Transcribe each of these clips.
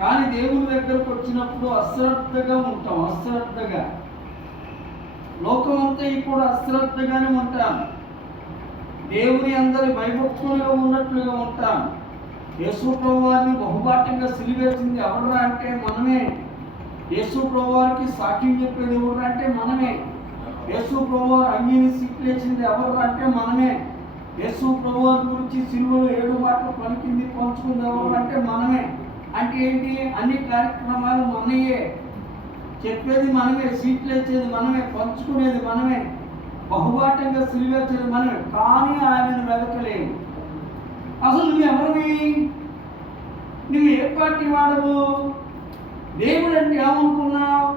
కానీ దేవుని దగ్గరకు వచ్చినప్పుడు అశ్రద్ధగా ఉంటాం. అశ్రద్ధగా లోకమంతా ఇప్పుడు అశ్రద్ధగానే ఉంటాం. దేవుని అందరి భయభక్తులుగా ఉన్నట్లుగా ఉంటాం. యేసు ప్రభువారిని బహుబాటంగా సిలివేసింది ఎవరురా అంటే మనమే. యేసు ప్రభువారికి సాక్ష్యం చెప్పేది ఎవరురా అంటే మనమే. యేసు ప్రభువారు అంగీని సిట్లేసింది ఎవరురా అంటే మనమే. యేసు ప్రభువారి గురించి సిలువలో 7 మాటలు పలికింది పంచుకుంది ఎవరు అంటే మనమే. అంటే ఏంటి? అన్ని కార్యక్రమాలు మనయే, చెప్పేది మనమే, సీట్లు వేసేది మనమే, పంచుకునేది మనమే, బహుబాటంగా సిలివేసేది మనమే. కానీ ఆయనను వెతకలేము. అసలు నువ్వు ఎవరివి? నువ్వు ఏ పార్టీ వాడవు? దేవుడు అంటే ఏమనుకున్నావు?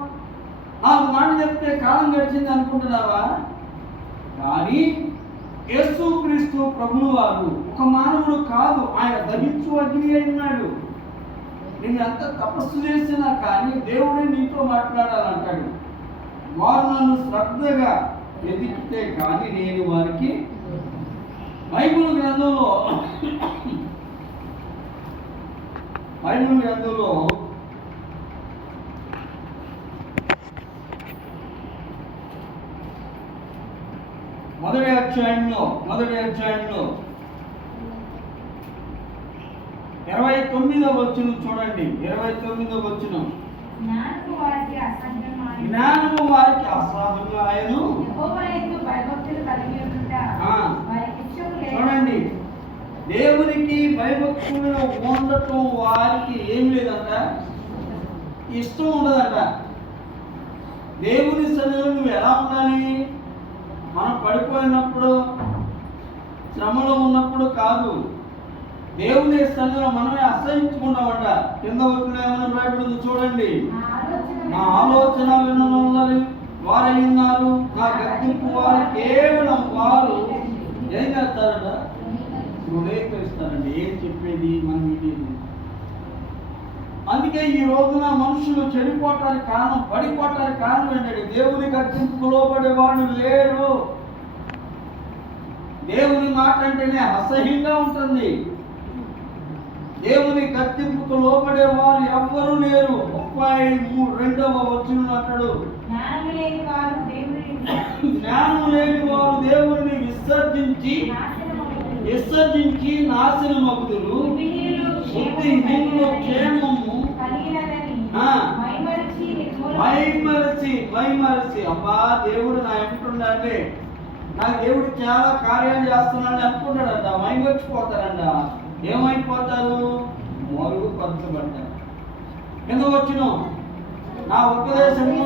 4 మాటలు చెప్తే కాలం గడిచింది అనుకుంటున్నావా? కానీ యేసుక్రీస్తు ప్రభువు వారు ఒక మానవుడు కాదు, ఆయన దహించు అగ్ని అయి ఉన్నాడు. నేను ఎంత తపస్సు చేసినా కానీ దేవుడే నీతో మాట్లాడాలంటాడు. వారు నన్ను శ్రద్ధగా వెతికితే కానీ నేను వారికి బైబిల్ గ్రంథంలో మొదటి అధ్యాయంలో 29వ వచనం చూడండి. 29వ వచనం, జ్ఞానము వారికి అసాధ్యమాయను. చూడండి, దేవునికి భయభక్తులు ఉండటం వారికి ఏం లేదంట, ఇష్టం ఉండదంట. దేవుని సన్నిధిలో నువ్వు ఎలా ఉండాలి? మనం పడిపోయినప్పుడు, శ్రమలో ఉన్నప్పుడు కాదు, దేవుని సన్నిధిలో మనమే అసహించుకుంటామంట. కింద వచ్చిన ఏమైనా రాయబడింది చూడండి. నా ఆలోచన విన్నది వారైనారు, నా గద్దింపు వారు కేవలం వారు ఏం చేస్తారట? హృదయకరిస్తారండి. ఏం చెప్పేది మన మీడియా. అందుకే ఈ రోజున మనుషులు చెడిపోవటానికి కారణం, పడిపోవటానికి కారణం ఏంటంటే దేవుని గద్దింపుకు లోబడే వాళ్ళు లేరు. దేవుని మాట అంటేనే అసహ్యంగా ఉంటుంది. దేవుని గద్దింపుకు లోబడే వారు ఎవ్వరూ లేరు. 32వ వచనం అంటాడు, జ్ఞానం లేని వారు దేవుని విసర్జించి నాశనమగుదురు. బుద్ధిహీనులు క్షేమము మైమరచి అబ్బా దేవుడు నా ఎంటుండే, నా దేవుడు చాలా కార్యాలు చేస్తున్నాడు అనుకుంటాడంట. మైమర్చిపోతారంట. ఏమైపోతారు? మరుగు పరచబడ్డారు. కింద వచ్చిన నా ఉపదేశము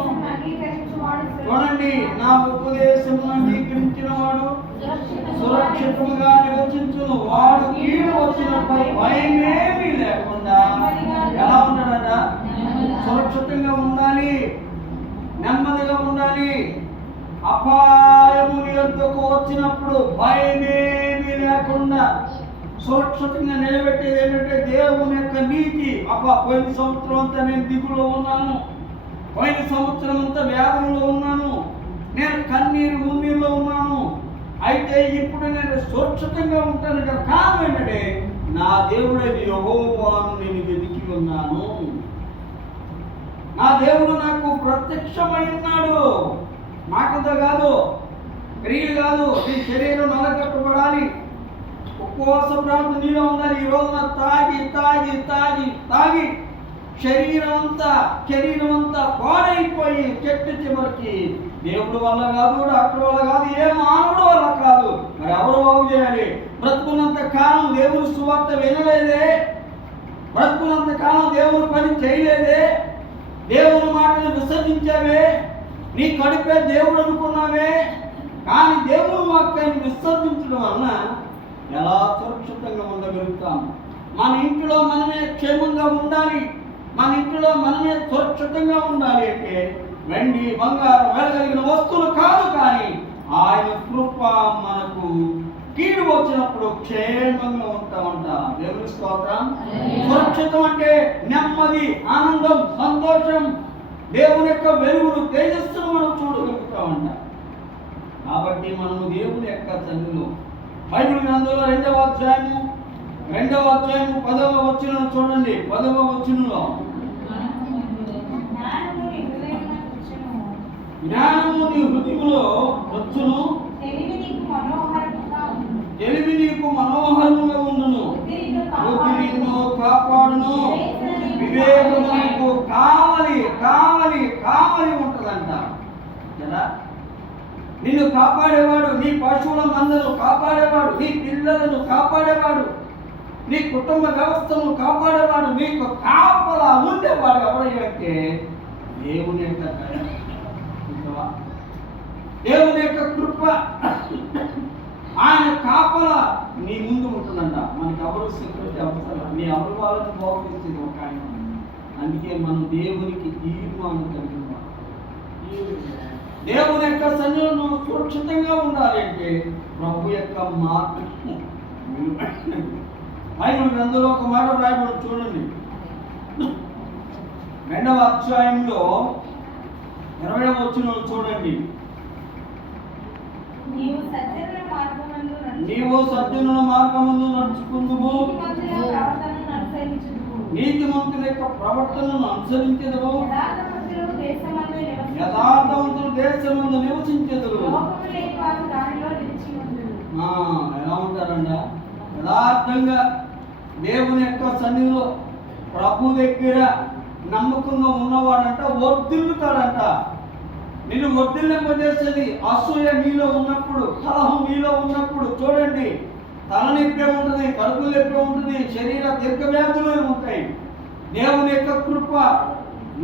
చూడండి, నా ఉపదేశము అంగీకరించిన వాడు సురక్షితంగా నివసించును. వాడు కీడు వచ్చినప్పుడు భయమేమీ లేకుండా ఎలా ఉంటాడట? సురక్షితంగా ఉండాలి, నెమ్మదిగా ఉండాలి. అపాయము ఎద్దుకు వచ్చినప్పుడు భయమేమీ లేకుండా సురక్షితంగా నిలబెట్టేది ఏంటంటే దేవుని యొక్క నీతి. పోయిన సంవత్సరం అంతా నేను దిగులో ఉన్నాను, పోయిన సంవత్సరం అంతా వ్యాధుల్లో ఉన్నాను, నేను కన్నీరు మున్నీరులో ఉన్నాను, అయితే ఇప్పుడు నేను సురక్షితంగా ఉంటాను కదా. కారణం ఏంటంటే నా దేవుడైన యెహోవాను నేను వెతికి ఉన్నాను. నా దేవుడు నాకు ప్రత్యక్షమై ఉన్నాడు. మాటలతో కాదు, క్రియలు కాదు. నీ శరీరం నలగట్టుబడాలి, ఉపవాస ప్రార్థన నీలో ఉండాలి. ఈ రోజున తాగి తాగి తాగి తాగి శరీరం అంతా పాడైపోయి చెట్టు చివరికి దేవుడు వల్ల కాదు, డాక్టర్ వల్ల కాదు, ఏ మానవుడు వల్ల కాదు. మరి ఎవరు బాగు చేయాలి? బ్రతుకున్నంత కాలం దేవుని సువార్త వినలేదే, బ్రతుకున్నంత కాలం దేవుని పని చేయలేదే, దేవుని మాటను విసర్జించావే, నీ కడిపే దేవుడు అనుకున్నావే. కానీ దేవుని వాక్యాన్ని విసర్జించడం వలన ఎలా సురక్షితంగా ఉండగలుగుతాం? మన ఇంట్లో మనమే క్షేమంగా ఉండాలి, మన ఇంట్లో మనమే సురక్షితంగా ఉండాలి అంటే వెండి బంగారం వెళ్ళగలిగిన వస్తువులు కాదు, కానీ ఆయన కృప మనకు కీడు వచ్చినప్పుడు క్షేమంగా ఉంటామంట. దేవుని స్తోత్రం. సురక్షితం అంటే నెమ్మది, ఆనందం, సంతోషం, దేవుని యొక్క వెలుగును, తేజస్సును మనం చూడగలుగుతామంట. కాబట్టి మనము దేవుని యొక్క సన్నిధిలో బైబిల్ గ్రంథంలో 2వ అధ్యాయము 2వ అధ్యాయం 10వ వచనం చూడండి. 10వ వచనంలో జ్ఞానము నీ హృదయములో వచ్చును, తెలివి నీకు మనోహరముగా ఉండును, బుద్ధి నిన్ను కాపాడును, వివేకము నీకు కావలి కావలి కావలి ఉంటుందంట కదా. నిన్ను కాపాడేవాడు, నీ పశువుల మందను కాపాడేవాడు, నీ పిల్లలను కాపాడేవాడు, నీ కుటుంబ వ్యవస్థను కాపాడేవాడు, నీకు కాపలా ఉండేవాడు ఎవరంటే దేవుని యొక్క దయ, దేవుని యొక్క కృప, ఆయన కాపల నీ ముందు ఉంటుందంట. మనకి ఎవరు సెక్యూరిటీ అవసరం, నీ అవసరాలను బాగుచేసేది ఒక ఆయన. అందుకే మనం దేవునికి తీర్మానం కలిగి ఉన్నాం. దేవుని యొక్క సన్నిధిలో నువ్వు సురక్షితంగా ఉండాలి అంటే ప్రభు యొక్క మార్గము. బైబిల్ గ్రంథంలో ఒక మాట రాయబడి చూడండి. 2వ అధ్యాయంలో 20వ వచనం చూడండి. నీవు సత్యముల మార్గమందు నడుచుకుందువు, నీతిమంతుల యొక్క ప్రవర్తనను అనుసరించెదవు, యథార్థవంతులు దేశమందు నివసించెదరు. ఎలా ఉంటారంట? యథార్థంగా దేవుని యొక్క సన్నిధిలో ప్రభు దగ్గర నమ్మకంగా ఉన్నవాడంట వర్ధిల్లుతాడంట. నిన్ను వర్ధిల్లింపజేసేది అసూయ నీలో ఉన్నప్పుడు, కలహం నీలో ఉన్నప్పుడు చూడండి, తలనొప్పి ఉంటుంది, కడుపు నొప్పి ఉంటుంది, శరీర దీర్ఘవ్యాధులు ఉంటాయి. దేవుని యొక్క కృప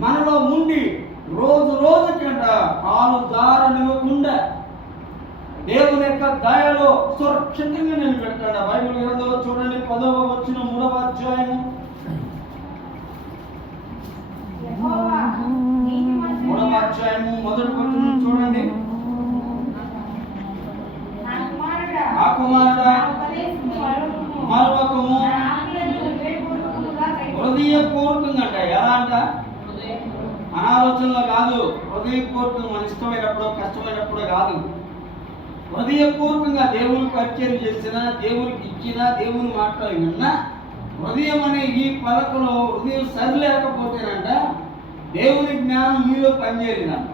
మనలో ఉండి రోజు రోజుకంట కాలు జారనివ్వకుండా దేవుని యొక్క దయలో సురక్షితంగా నిలబెట్టాడు. బైబిల్ గ్రంథంలో చూడండి 10వ వచనం 3వ అధ్యాయం 3వ అధ్యాయము 1వ వచనం చూడండి. ఆ కుమారుడా మరొకము హృదయపూర్వకంగా అంట. ఎలా అంట? అనాలోచనలో కాదు, హృదయపూర్వకంగా. మన ఇష్టమైనప్పుడు కష్టమైనప్పుడు కాదు, హృదయపూర్వకంగా దేవునికి పరిచయం చేసిన, దేవునికి ఇచ్చిన, దేవుని మాట్లాడినా హృదయం అనే ఈ పలకలో హృదయం సరిలేకపోతేనంట దేవుని జ్ఞానం మీలో పనిచేయలేదంట.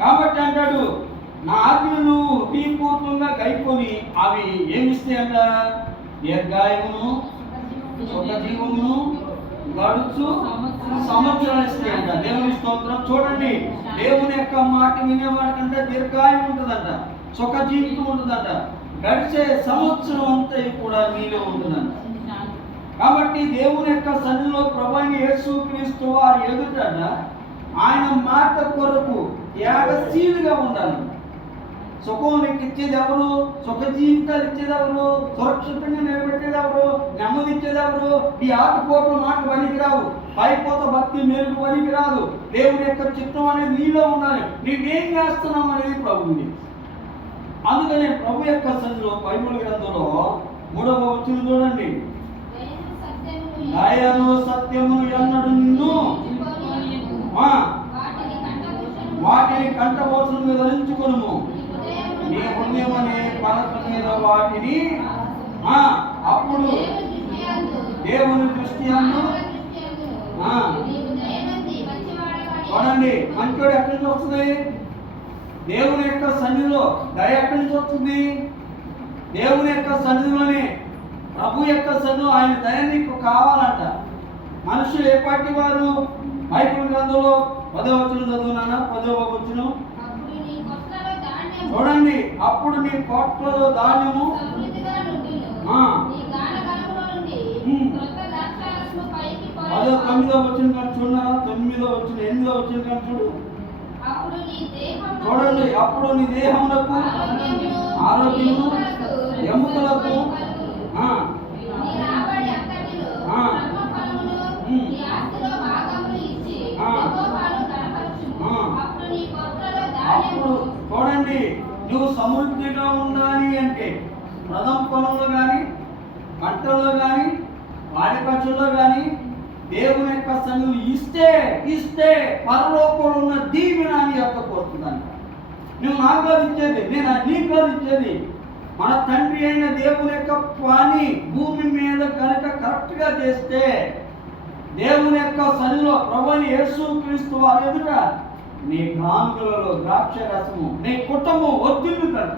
కాబట్టి అంటాడు, నా ఆజ్ఞలు హృదయపూర్వకంగా గైకొని అవి ఏమిస్తాయంట? దీర్ఘాయువును, సుఖ జీవమును, గడుచు సంవత్సరాలు ఇస్తాయంట. దేవుని స్తోత్రం. చూడండి, దేవుని యొక్క మాట వినేవాడికంటే దీర్ఘాయువు ఉంటుందంట, సుఖ జీవితం ఉంటుందంట, గడిచే సంవత్సరం అంతా కూడా నీలో ఉంటుందంట. కాబట్టి దేవుని యొక్క సన్నిధిలో ప్రభువైన యేసుక్రీస్తు వారి ఎదుట ఆయన మాట కొరకు యాగశీలుగా ఉండాలి. సుఖం నీకు ఇచ్చేది ఎవరు? సుఖ జీవితాలు ఇచ్చేది ఎవరు? సురక్షితంగా నిలబెట్టేది ఎవరు? నెమ్మది ఇచ్చేది ఎవరు? ఈ ఆటుపోట్లు మాట పనికిరావు, పైపోత భక్తి మేలుకు పనికిరాదు. దేవుని యొక్క చిత్తం అనేది నీలో ఉండాలి. నీవేం చేస్తున్నావు అనేది ప్రభువుని. అందుకనే ప్రభు యొక్క సన్నిధిలో బైబిల్ గ్రంథంలో 3వ వచనం చూడండి. దయను సత్యము ఎన్నడు నిన్ను వాటిని కంఠభూషణ మీద ధరించుకొనుము, నీ హృదయం అనే పలక మీద వాటిని అప్పుడు దేవుని దృష్టి అందు. చూడండి, మంచోడు ఎక్కడి నుంచి వస్తుంది? దేవుని యొక్క సన్నిధిలో. దయ ఎక్కడి నుంచి వస్తుంది? దేవుని యొక్క సన్నిధిలోనే. ప్రభు యొక్క సన్నిధిలో ఆయన దయ నీకు కావాలంట. మనుషులు ఏ పాటి వారు? బైబిల్ గ్రంథంలో 10వ వచనం చదువునా? 10వ వచనం చూడండి. అప్పుడు నీ కోట్లలో ధాన్యము, 9వ వచనం కానీ చూడనా? 9వ వచనం 8వ వచనం కానీ చూడు. చూడండి, అప్పుడు నీ దేహమునకు ఆరోగ్యము, ఎముకలకు అప్పుడు చూడండి, నువ్వు సమృద్ధిగా ఉండాలి అంటే ప్రథమ పొలంలో కానీ, పంటల్లో కానీ, వాడి ఖర్చుల్లో కానీ దేవుని యొక్క సన్నిధి ఇస్తే పరలోకంలో ఉన్న దీవెన నీ యొక్క కోరుతుందంట. నువ్వు నాకు కాదు ఇచ్చేది, నేను నీకు కాదు ఇచ్చేది. మన తండ్రి అయిన దేవుని యొక్క పని భూమి మీద కనుక కరెక్ట్గా చేస్తే దేవుని యొక్క సన్నిధిలో ప్రభువైన యేసుక్రీస్తు వారి ఎదుట నీ కానుకలలో ద్రాక్ష రసము నీ కుటుంబం వర్ధిల్లుతుంట,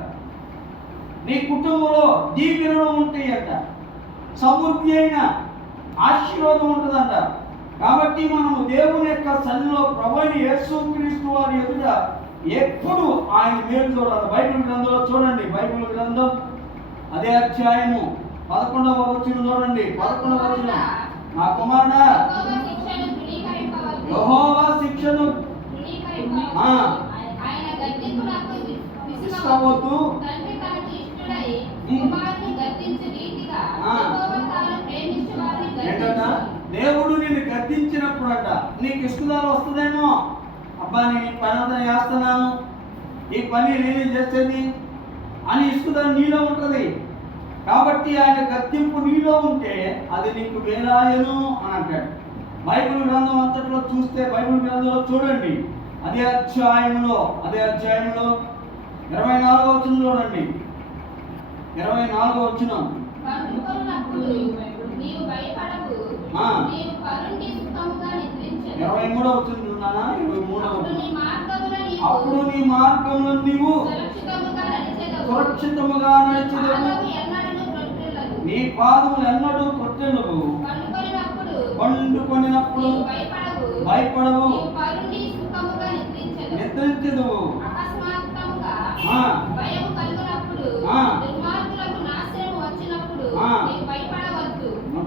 నీ కుటుంబంలో దీవెనలు ఉంటాయట, సమృద్ధి అయిన ఆశీర్వాదం ఉంటుందంట. కాబట్టి మనము దేవుని యొక్క సన్నిధిలో ప్రభువైన యేసుక్రీస్తు వారి ఎదుట ఎప్పుడు ఆయన మేలు చూడాలి. బైబిల్ గ్రంథంలో చూడండి, బైబిల్ గ్రంథం అదే అధ్యాయము 11వ వచనం చూడండి. 11వ వచనం, నా కుమారుడా యెహోవా శిక్షను ఇష్టవద్దు, ఏంటంట దేవుడు నిన్ను గద్దించినప్పుడట నీకు ఇష్టదాలు వస్తుందేమో, అబ్బా నేను ఈ పని అంతా చేస్తున్నాను, ఈ పని నేనే చేసేది అని ఇష్టదాలు నీలో ఉంటుంది. కాబట్టి ఆయన గద్దింపు నీలో ఉంటే అది నీకు వేలాయను అని అంటాడు. బైబిల్ గ్రంథం అంతట్లో చూస్తే బైబిల్ గ్రంథంలో చూడండి, అదే అధ్యాయంలో 24వ వచనం చూడండి. 24వ వచనం, 23వ వచనం ఉన్నానా? 23వ వచనం, అప్పుడు నీ మార్గంలో నీవు సురక్షితముగా నడిచెదవు, నీ పాదములు ఎన్నడూ ప్రొట్టెలవు, పండుకొనినప్పుడు భయపడవు, నిద్రించెదవు,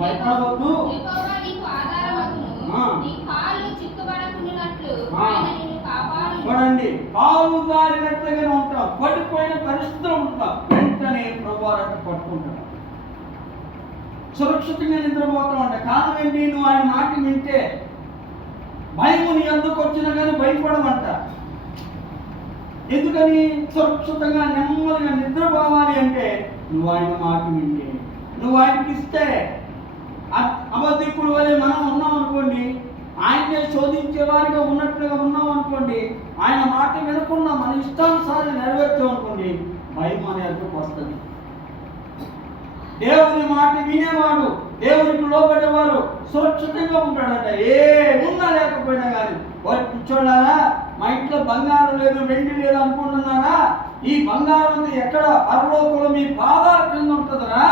భయపడవద్దు, చూడండి కాలు జారినట్లుగానే ఉంటాం, పడిపోయిన పరిస్థితులు ఉంటాం, వెంటనే ప్రభువారంట పట్టుకుంటాం, సురక్షితంగా నిద్రపోతాం. అంటే కారణం ఏంటి? నువ్వు ఆయన మాట వింటే. భయము నీ ఎందుకు వచ్చినా కానీ భయపడమంట. ఎందుకని? సురక్షితంగా నెమ్మదిగా నిద్రపోవాలి అంటే నువ్వు ఆయన మాట వింటే, నువ్వు ఆయనకి ఇస్తే. అబద్ధికుడు వలె మనం ఉన్నాం అనుకోండి, ఆయన్నే శోధించే వారిగా ఉన్నట్లుగా ఉన్నాం అనుకోండి, ఆయన మాట వినకుండా మన ఇష్టానుసారం నెరవేర్చాం అనుకోండి, భయం అనే అర్థం వస్తుంది. దేవుని మాట వినేవాడు, దేవునికి లోబడేవాడు సురక్షితంగా ఉంటాడంట. ఏమున్నా లేకపోయినా కానీ. వారు కూర్చోడారా, మా ఇంట్లో బంగారం లేదు, వెండి లేదు అనుకుంటున్నారా? ఈ బంగారం ఎక్కడ? పరలోకంలో మీ పాదాల కింద ఉంటుందరా.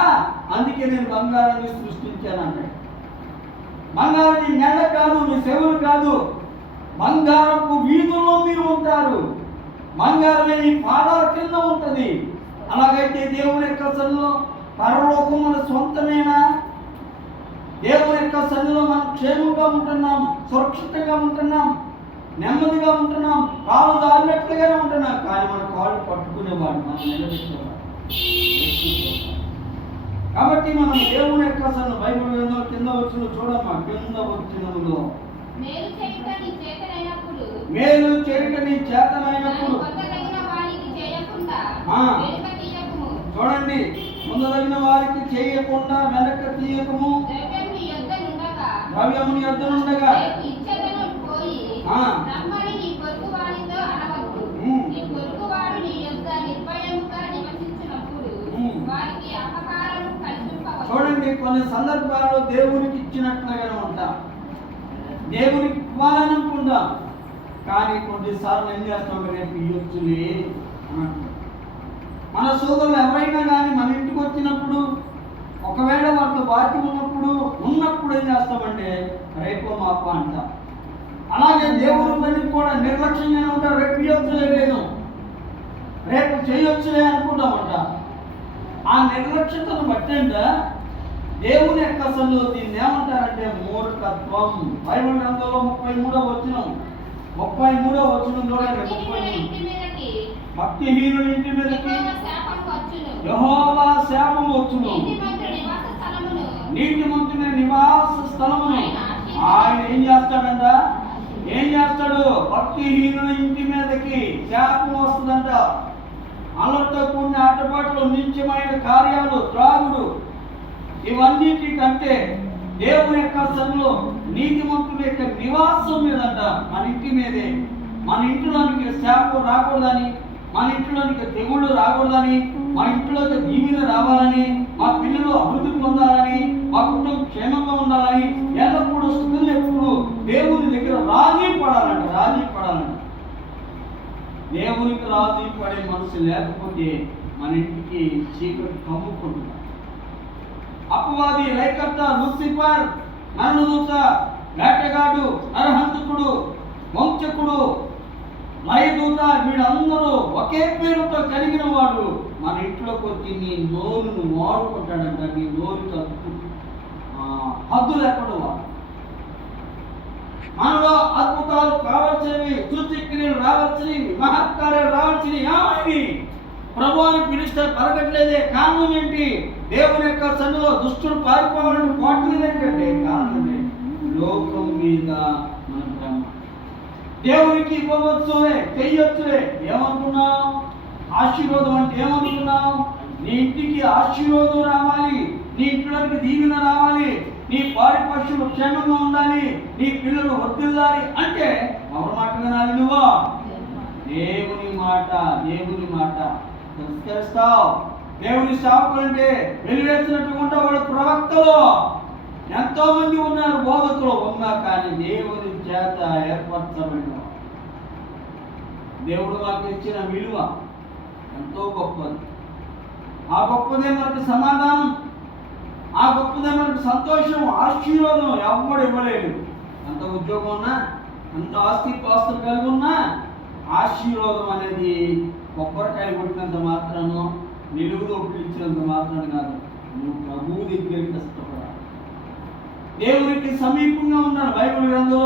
అందుకే నేను బంగారాన్ని సృష్టించానంటే. బంగారం నీ నెల కాదు, మీ చెవులు కాదు, బంగారపు వీధుల్లో మీరు ఉంటారు. బంగారమే మీ పాదాల కింద ఉంటుంది. అలాగైతే దేవుని యొక్క సన్నిధిలో పరలోకం మన సొంతమేనా? దేవుని యొక్క సన్నిధిలో మనం క్షేమంగా ఉంటున్నాం, సురక్షితంగా ఉంటున్నాం, నెమ్మదిగా ఉంటున్నాం, కాలు దారినట్లుగానే ఉంటున్నాం. కానీ మన కాళ్ళు పట్టుకునేవాడు, మనం నిలబెట్టేవాడు. కాబట్టి మనం దేవుని యొక్క సన్నిధి బైబిల్ గ్రంథంలో కింద వచ్చిన చూడమ్మా, కింద వచ్చినములో మేలు చేయట నీ చేతనైనప్పుడు చూడండి, ముందదగిన వారికి చేయకుండా వెనక తీయకము, ద్రవ్యముని యొద్దనుండగా చూడండి, కొన్ని సందర్భాల్లో దేవునికి ఇచ్చినట్లుగానే ఉంటాం, దేవునికి ఇవ్వాలని అనుకుంటాం. కానీ కొన్నిసార్లు ఏం చేస్తాం? రేపు ఇవ్వచ్చులే అని. మన సోదరులు ఎవరైనా కానీ మన ఇంటికి వచ్చినప్పుడు, ఒకవేళ వాళ్ళతో బాధ్యత ఉన్నప్పుడు ఏం చేస్తామంటే రేపు మాకు అంటాం. అలాగే దేవుని పని కూడా నిర్లక్ష్యంగానే ఉంటారు. రేపు ఇవ్వచ్చులే, లేదు రేపు చేయొచ్చులే అనుకుంటామంట. ఆ నిర్లక్ష్యతను బట్టంట దేవుని యొక్క సన్నిధిలో దీన్ని ఏమంటారంటే మూర్ఖత్వం. బైబిల్ గ్రంథంలో 33వ వచనం చూడండి. 33 భక్తిహీనుల ఇంటి మీదకి యెహోవా శాపము వచ్చును, నీతిమంతుని నివాస స్థలమును ఆయన ఏం చేస్తాడంట? ఏం చేస్తాడు? భక్తిహీనుల ఇంటి మీదకి శాపం వస్తుందంట. అల్లరితో కూడిన ఆటపాటలు, నిత్యమైన కార్యాలు, త్రాగుడు, ఇవన్నిటికంటే దేవుని యొక్క సన్నిధిలో నీతిమంతుల యొక్క నివాసం మీదంట, మన ఇంటి మీదే. మన ఇంటిలోనికి శాపం రాకూడదని, మన ఇంటిలోనికి తెగుళ్ళు రాకూడదని, మా ఇంట్లోకి దీవెన రావాలని, మా పిల్లలు అభివృద్ధి పొందాలని, మా కుటుంబం క్షేమంగా ఉండాలని ఎల్లప్పుడూ స్థుతులు ఎప్పుడు దేవుని దగ్గర రాజీ పడాలంట. దేవునికి రాజీ పడే మనసు లేకపోతే మన ఇంటికి చీకటి కమ్ముకుంటున్నాం. అపవాది, లైకర్త, లూసిఫర్, మరణదూత, వేటగాడు, నరహంతకుడు, వంచకుడు, లయదూత, వీళ్ళందరూ ఒకే పేరుతో కలిగిన వాడు మన ఇంట్లోకి వచ్చి నీ నోరును వాడుకుంటాడంట. నీ నోరుతో హద్దు లేకుండా వాడు. మనలో అద్భుతాలు కావాల్సినవి, సూచక్రియలు రావాల్సినవి, మహత్కార్యాలు రావాల్సినవి ఏమైంది? ప్రభువుని పిలిస్తే పలకట్లేదే. కారణం ఏంటి? దేవుని యొక్క సన్నిధిలో దుష్టుడు పారిపోవాలని కోట్లేదంటే కారణమే లోకం మీద మన భ్రమ. దేవునికి ఇవ్వవచ్చులే, చెయ్యొచ్చులే. ఏమనుకున్నావు? ఆశీర్వాదం అంటే ఏమనుకున్నావు? నీ ఇంటికి ఆశీర్వాదం రావాలి, నీ ఇంట్లోకి దీవెన రావాలి, నీ పాడి పక్షులు క్షేమంగా ఉండాలి, నీ పిల్లలు వర్ధిల్లాలి అంటే ఎవరి మాట వినాలి? నువ్వు దేవుని మాట తిరస్కరిస్తావు. దేవుని సేవకులు అంటే వెలివేసినట్టుకుంటా వాళ్ళు ప్రవక్తలు ఎంతో మంది ఉన్నారు, బోధకులు ఉన్నా కానీ దేవుని చేత ఏర్పరచబడిన దేవుడు మాకు ఇచ్చిన విలువ ఎంతో గొప్పది. ఆ గొప్పదే మనకు సమాధానం, ఆ గొప్పదే మనకు సంతోషం, ఆశీర్వాదం ఎవడు ఇవ్వలేడు. అంత ఉద్యోగం ఉన్నా, అంత పాస్తులు కలిగి ఉన్నా ఆశీర్వాదం అనేది కొబ్బరికాయ కొట్టినంత మాత్రాను, నిలువులో పిలిచినంత మాత్రాన్ని కాదు. నువ్వు ప్రభువు దగ్గరికి కష్టపడాలి, దేవునికి సమీపంగా ఉన్నాను. బైబిల్ గ్రంథంలో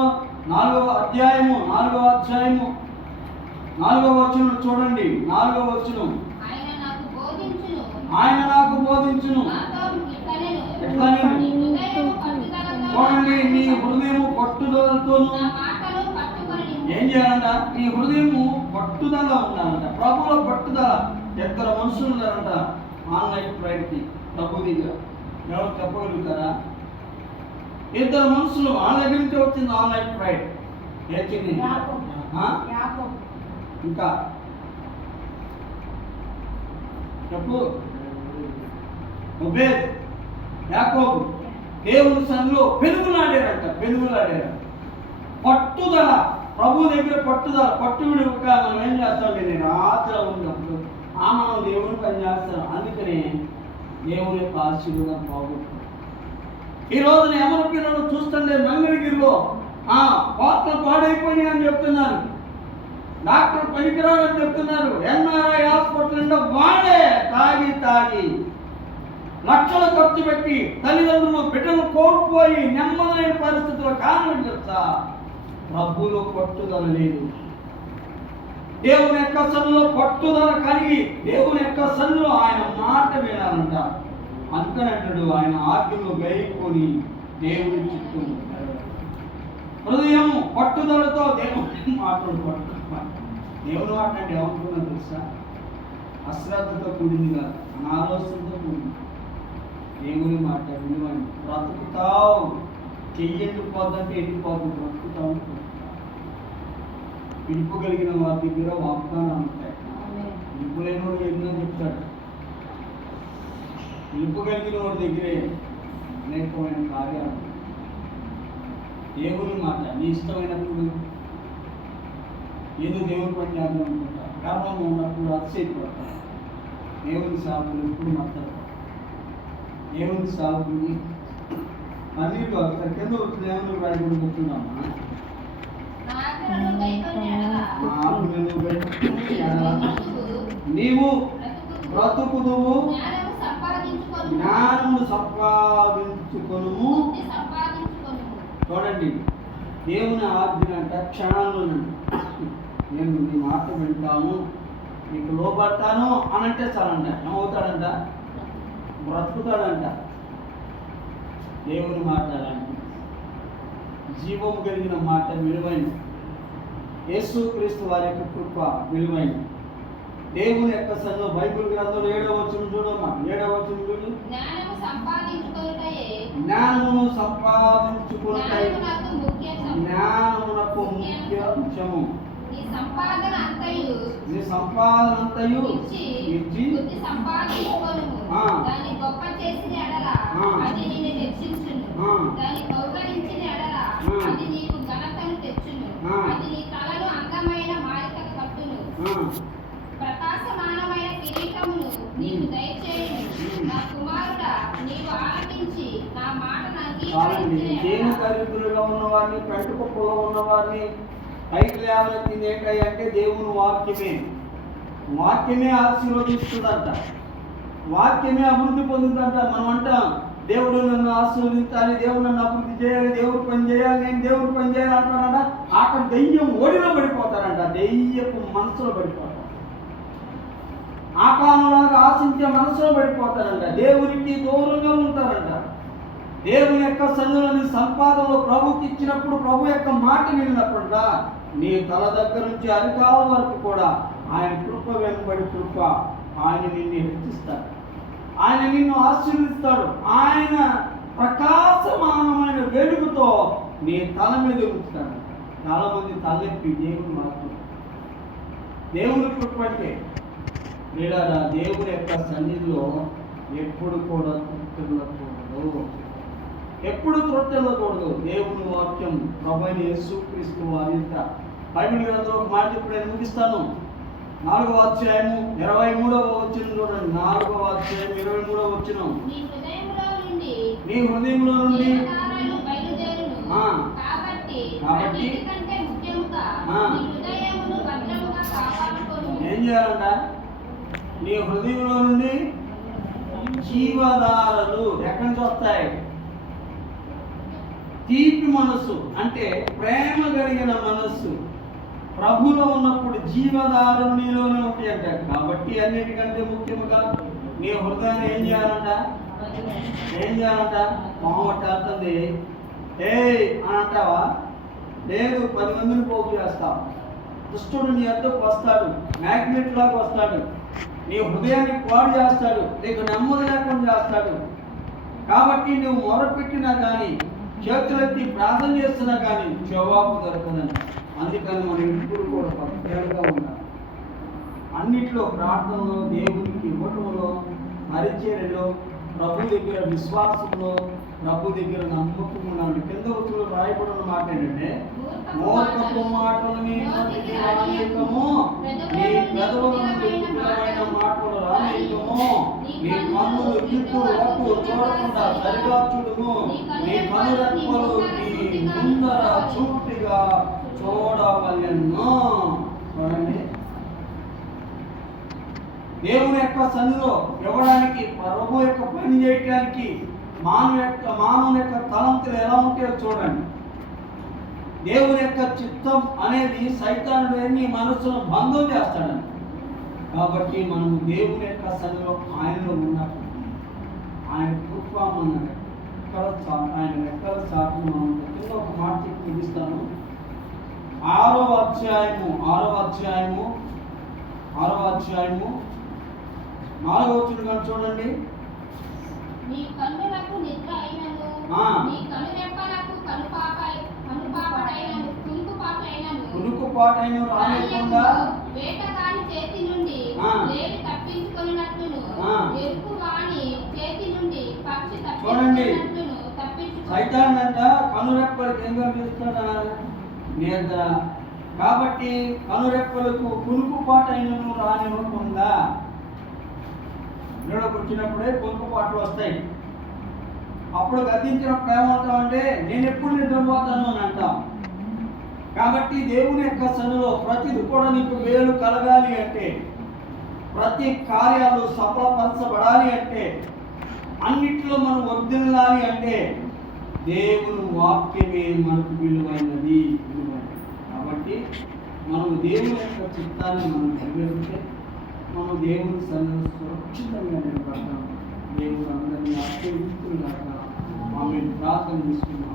4వ అధ్యాయము 4వ వచనం చూడండి. 4వ వచనం, ఆయన నాకు బోధించును. చూడండి, నీ హృదయము పట్టుదలతోను ఏం చేయాలంట? నీ హృదయము పట్టుదల ఉండాలంట. ప్రభువులో పట్టుదల. ఎక్కడ మనుషులు ఉన్నారంట ఆన్లైన్ ఫ్లైట్కి ప్రభు దగ్గర. ఎవరు చెప్పగలుగుతారా? 2 మనుషులు వాళ్ళ దగ్గర నుంచి వచ్చింది ఆన్లైన్ ఫ్లైట్. వచ్చింది ఇంకా చెప్పు. యాకోబు దేవుని సన్నిధిలో పెనుగులాడారంట. పట్టుదల, ప్రభు దగ్గర పట్టుదల. పట్టుబడిక మనం ఏం చేస్తామండి? నేను రాత్రి ఉన్నప్పుడు మనం దేవుని పని చేస్తాను. అందుకని దేవుని యొక్క ఆశీర్వాదం బాగుంటుంది. ఈ రోజున ఎవరి పిల్లలు చూస్తుండే మంగళగిరిలో పాత్రలు పాడైపోయినాయి అని చెప్తున్నారు, డాక్టర్ పనికిరాడని చెప్తున్నారు. ఎన్ఆర్ఐ హాస్పిటల్ వాళ్ళే తాగి లక్షలు ఖర్చు పెట్టి తల్లిదండ్రులు బిడ్డలు కోల్పోయి నెమ్మదైన పరిస్థితుల్లో కారణం చెప్తా ప్రభువులో పట్టుదల లేదు. దేవుని యొక్క సన్నిధిలో పట్టుదల కలిగి దేవుని యొక్క సన్నిధిలో ఆయన మాట వినాలంట. అందుకని అంటాడు, ఆయన ఆజ్ఞలు గైకొని దేవుని చుట్టూ హృదయం పట్టుదలతో దేవుని మాటలు దేవుని మాట అంటే ఏమనుకున్నా తెలుసా? అశ్రద్ధతో కూడింది కాదు, అనాలోచనతో కూడింది. దేవుని మాట విలువని బ్రతుకుతావు. చెయ్యి ఎండిపోద్దంటే ఎండిపోతుంది, బ్రతుకుతావు. పిలుపుగలిగిన వారి దగ్గర వాగ్దానాలు ఉంటాయి. పిలుపులేని వాడు ఎన్నో చెప్తాడు. పిలుపుగలిగిన వాడి దగ్గరే అనేకమైన కార్యాలు. దేవుని మాట నీ ఇష్టమైనప్పుడు ఏదో దేవుని పని చేద్దాం అనుకుంటా. గర్వంగా ఉన్నప్పుడు అతిశయపడతారు. దేవుని సాగులు ఎప్పుడు మాట్లాడతారు. దేవుని సాగుని అన్నిలో అక్కడ కింద వచ్చిన దేవుని రాయకుండా కూర్చున్నామా? నీవు బ్రతుకుదువు, జ్ఞానము సంపాదించుకొను. చూడండి, దేవుని ఆజ్ఞ అంట క్షణాల్లో నేను నీ మాట వింటాను, నీకు లోపడతాను అని అంటే చాలంట. ఏమవుతాడంట? బ్రతుకుతాడంట. దేవుని మాట అలాంటి జీవము కలిగిన మాట విలువైనది. యేసుక్రీస్తు వారి యొక్క కృప విలువైనది. దేవుని యొక్క సన్నిధిలో బైబిల్ గ్రంథంలో 7వ వచనం చూడమ్మా. 7వ వచనం చూడు. జ్ఞానము సంపాదించుకొనుటయే జ్ఞానమునకు ముఖ్య అంశము. నీ సంపాదన అంతయు ఇచ్చి ఇచ్చి బుద్ధి సంపాదించుకొనుము. ఆ. దాన్ని గొప్ప చేసిన ఎడల ఆ. అది నిన్ను హెచ్చించును. ఆ. దాన్ని గౌరవించిన ఎడల ఆ. అది నీకు ఘనతను తెచ్చును. ఆ. అది నీ తలను అందమైన మాలికకు కట్టును. ప్రకాశమానమైన కిరీటమును నీకు దయచేయును. నా కుమారుడా, నీవు ఆలకించి నా మాటను అంగీకరించిన దేని ఎడల దరిద్రులుగా ఉన్నవారిని, పెంట కుప్పలో ఉన్నవారిని పైకి లేవనెత్తింది ఏంటంటే దేవుని వాక్యమే. వాక్యమే ఆశీర్వదిస్తుందంట, వాక్యమే అభివృద్ధి పొందుతుందంట. మనం అంటాం దేవుడు నన్ను ఆశీర్వదించాలి, దేవుడు నన్ను అభివృద్ధి చేయాలి, దేవుడు పని చేయాలి, నేను దేవుడు పని చేయాలి అంటాడంట. అక్కడ దెయ్యం ఓడిలో పడిపోతారంట, దెయ్యపు మనసులో పడిపోతారు, ఆకానులాగా ఆశించే మనసులో పడిపోతారంట, దేవునికి దూరంగా ఉంటారంట. దేవుని యొక్క సన్నిధిలోని సంపాదనలో ప్రభుకి ఇచ్చినప్పుడు, ప్రభు యొక్క మాట విన్నప్పుడ నీ తల దగ్గర నుంచి అరికాల వరకు కూడా ఆయన కృప వెనుబడి కృప, ఆయన నిన్ను హెచ్చిస్తాడు, ఆయన నిన్ను ఆశీర్వదిస్తాడు. ఆయన ప్రకాశమానమైన వెలుగుతో నీ తల మీద ఉంచుతాడు. చాలా మంది తలెప్పి దేవుని వాక్యం, దేవుని కృప అంటే లేదా దేవుని యొక్క సన్నిధిలో ఎప్పుడు కూడా తృప్తిల్లకూడదు, ఎప్పుడు తృప్తిల్లకూడదు. దేవుని వాక్యం ప్రభువైన యేసుక్రీస్తు వారి యొక్క బైబిల్ గ్రంథంలో ఒక మాట ఇప్పుడు నేను ముగిస్తాను. 4వ అధ్యాయము 23వ వచనం చూడండి. 4వ అధ్యాయం 23వ వచనం. నీ హృదయములో నుండి జీవధారలు బయలుదేరును. కాబట్టి అన్నిటికంటే ముఖ్యముగా నీ హృదయమును భద్రముగా కాపాడుకొనుము. ఏం చేయాలంట? నీ హృదయంలో నుండి జీవధారలు ఎక్కడి నుంచి వస్తాయి? తీపి మనస్సు అంటే ప్రేమ కలిగిన మనస్సు ప్రభులో ఉన్నప్పుడు జీవధారలు నీలోనే ఉంటాయంట. కాబట్టి అన్నిటికంటే ముఖ్యముగా నీ హృదయాన్ని ఏం చేయాలంట? మొహమ్మట అంటుంది ఏ అని అంటావా? లేదు, 10 మందిని పోగు చేస్తావు. దుష్టుడు నీ వద్దకు వస్తాడు, మ్యాగ్నెట్ లాగా వస్తాడు, నీ హృదయాన్ని పాడు చేస్తాడు, నీకు నెమ్మది లేకుండా చేస్తాడు. కాబట్టి నువ్వు మొరపెట్టినా కానీ, చేతులెత్తి ప్రార్థన చేస్తున్నా కానీ జవాబు దొరకదని. అందుకని మనం ఇప్పుడు కూడా పక్కగా ఉండాలి. అన్నిట్లో ప్రార్థనలో, దేవునికి ఇవ్వటంలో, పరిచర్యలో, ప్రభు దగ్గర విశ్వాసంలో, ప్రభు దగ్గర నమ్మకం ఉండాలి. కింద వచ్చులో రాయబడిన మాట ఏంటంటే, మూర్ఖపు మాటలు నీ నోటికి రానియకము, నీ పెదవుల నుండి కుటిలమైన మాటలు రానియకము, నీ కన్నులు ఇటు అటు చూడకుండా సరిగా చూడుము, నీ కనురెప్పలు నీ ముందర చూటిగా చూడవలెను. చూడండి, దేవుని యొక్క సన్నిధిలో ఇవ్వడానికి, ప్రభు యొక్క పని చేయడానికి మానవుని యొక్క తలంతులు ఎలా ఉంటాయో చూడండి. దేవుని యొక్క చిత్తం అనేది సైతానుడు నీ మనసును బంధం చేస్తాడని. కాబట్టి మనం దేవుని యొక్క సన్నిధిలో ఆయనలో ఉన్నప్పుడు ఆయన కృప మన ఆయన రెక్కల చాటును మనం కింద ఒక మాట చెప్పి ముగిస్తాను. 6వ అధ్యాయము 4వ వచనం చూడండి. నీ కన్నులకు నిద్ర అయినను, నీ కనురెప్పలకు కునుకుపాటైన రానియకుండా వేటగాని చేతి నుండి లేడి తప్పించుకొనినట్లును, ఎరుపు వాని చేతి నుండి పక్షి తప్పించుకొనినట్లును తప్పించుకో. సైతాన్ అంట కనురెప్పలకు ఏం కనిపిస్తాడా? నిద్ర. కాబట్టి కనురెప్పలకు కునుకుపాటైనను రానివ్వకుండా, నీడకు వచ్చినప్పుడే కునుకుపాట్లు వస్తాయి. అప్పుడు గద్దించినప్పుడు ఏమంటామంటే నేను ఎప్పుడు నిద్రపోతాను అని అంటాం. కాబట్టి దేవుని యొక్క సన్నిధిలో ప్రతిది కూడా నీకు మేలు కలగాలి అంటే, ప్రతి కార్యాలు సఫలపరచబడాలి అంటే, అన్నిట్లో మనం వర్ధిల్లాలి అంటే దేవుని వాక్యమే మనకు విలువైనది. కాబట్టి మనం దేవుని యొక్క చిత్తాన్ని మనం నెరవేరితే మనం దేవుని సన్నిధిలో సురక్షితంగా నిలబడతాం. దేవుడు అందరినీ ఆశీర్వదించుగాక. ఆమె ప్రార్థన చేసుకున్నాం.